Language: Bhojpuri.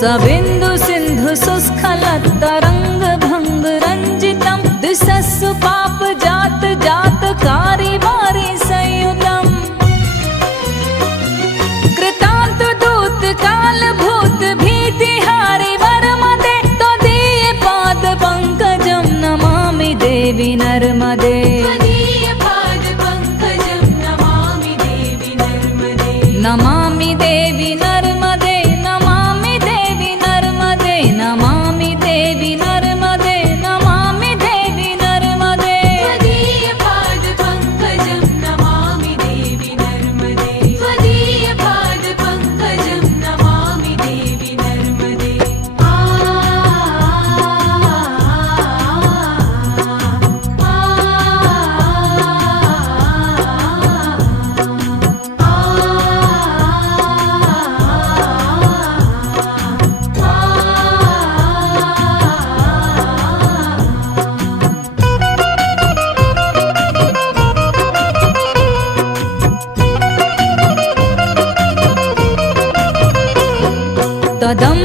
सबिन्दु सिन्धु सुस्खलत्तरङ्ग भङ्ग रञ्जितं दिशस्सु पाप जात जात कारी वारी संयुतम् कृतान्त दूत काल भूत भीतिहारि वरमदे त्वदीय पाद पंकजं नमामि देवी नर्मदे नमामि देवी नर्मदे नमामि देवी नर्मदे नमामि देवी नर्मदे नमामि देवी नर्मदे त्वदीय पाद पंकजं नमामि देवी नर्मदे त्वदीय पाद पंकजं नमामि देवी नर्मदे तदं